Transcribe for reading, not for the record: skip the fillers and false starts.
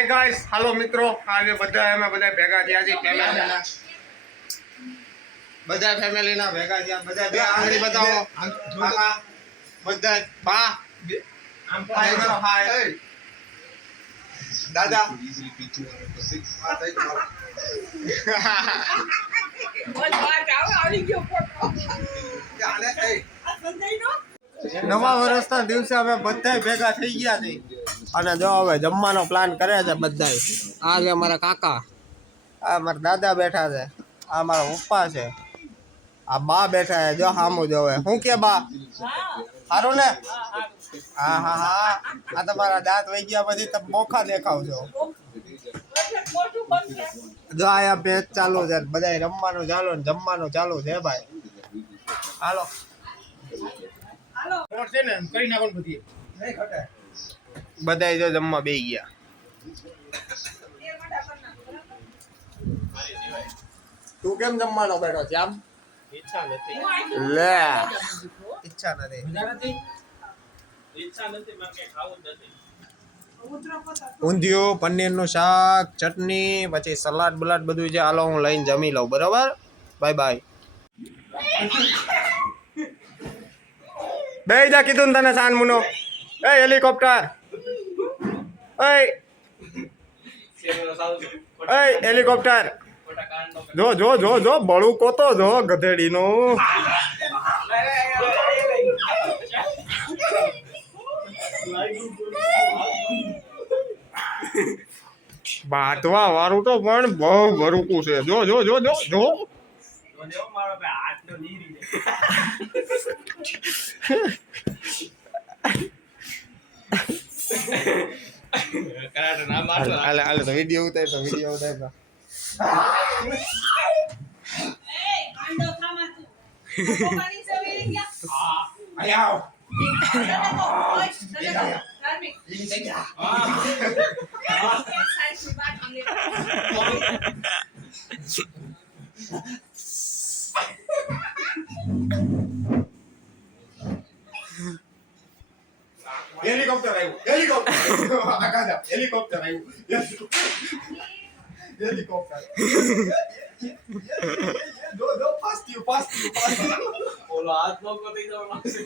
Hi guys, હાલો મિત્રો, આજે અમે બધા ભેગા થયા છીએ ફેમિલીના. બધા ફેમિલીના ભેગા થયા. બધા બે આંગળી બતાવો. કાકા બધા બા હાય કરો. હાય દાદા. નવા વર્ષના દિવસે અમે બધા ભેગા થઈ ગયા છે અને જો હવે જમવાનો પ્લાન કરે છે બધા. આ છે અમારા કાકા, આ મારા દાદા બેઠા છે, આ મારા પપ્પા છે, આ બા બેઠા છે. જો સામું જોવે. શું કે બા સારું ને? હા હા હા. આ તમારા દાંત વહી ગયા પછી તમે મોખા દેખાવ છો. જો આયા પેચ ચાલુ છે, બધા રમવાનું ચાલુ ને જમવાનું ચાલુ છે ભાઈ. હાલો બધા જો જમવા બેસી ગયા. તું કેમ જમવાનો બેઠો છે? આમ ઈચ્છા નથી. લે ઈચ્છા નથી. ઊંધિયું, પનીરનું શાક, ચટણી, પછી સલાડ બલાડ બધું છે. હાલો હું લઈને જમી લઉં. બરોબર, બાય બાય. બે જા કીધું ને તને સાન મુનો. એ હેલિકોપ્ટર, એ હેલિકોપ્ટર, જો જો જો જો બળું કોતો જો ગધેડીનું. બાટવા વાળું તો પણ બહુ બરુકું છે. જો જો જો જો જો હાલે તો વિડીયો ઉતાર તો વિડીયો ઉતાર. હેલિકોપ્ટર આવ્યું. હેલિકોપ્ટર હેલિકોપ્ટર આવ્યું. હેલિકોપ્ટર દો દો પાસ ઓલો હાથ મોકો થઈ જવાનો લાગશે.